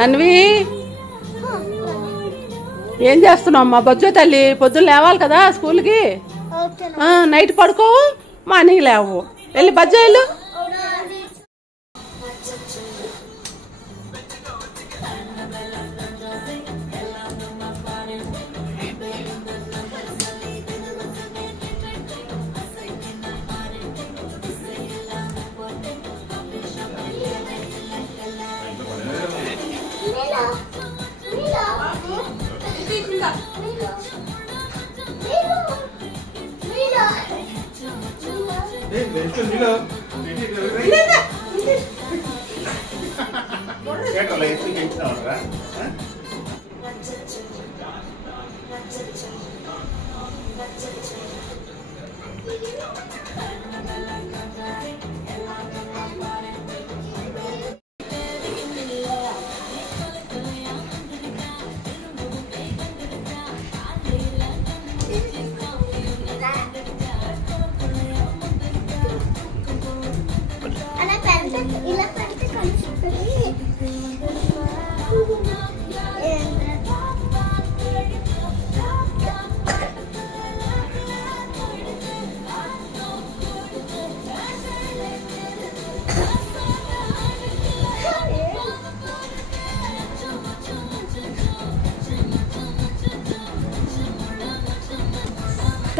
తన్వి ఏం చేస్తున్నావు అమ్మా? బొజ్జో తల్లి, పొద్దున్న లేవాలి కదా స్కూల్కి. నైట్ పడుకోవు, మార్నింగ్ లేవు. వెళ్ళి బజ్జో వెళ్ళు.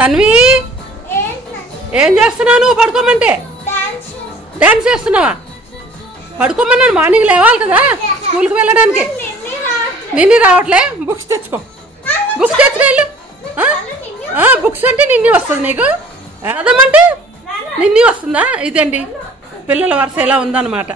తన్వి ఏం చేస్తున్నావు? నువ్వు పడుకోమంటే డాన్స్ చేస్తున్నావా? పడుకోమన్నాను, మార్నింగ్ లేవాలి కదా స్కూల్కి వెళ్ళడానికి. నిన్ను రావట్లే? బుక్స్ తెచ్చుకో, బుక్స్ తెచ్చుకో వెళ్ళు. బుక్స్ అంటే నిన్ను వస్తుంది నీకు, చదవమంటే నిన్ను వస్తుందా? ఇదండి పిల్లల వరుస ఎలా ఉందన్నమాట.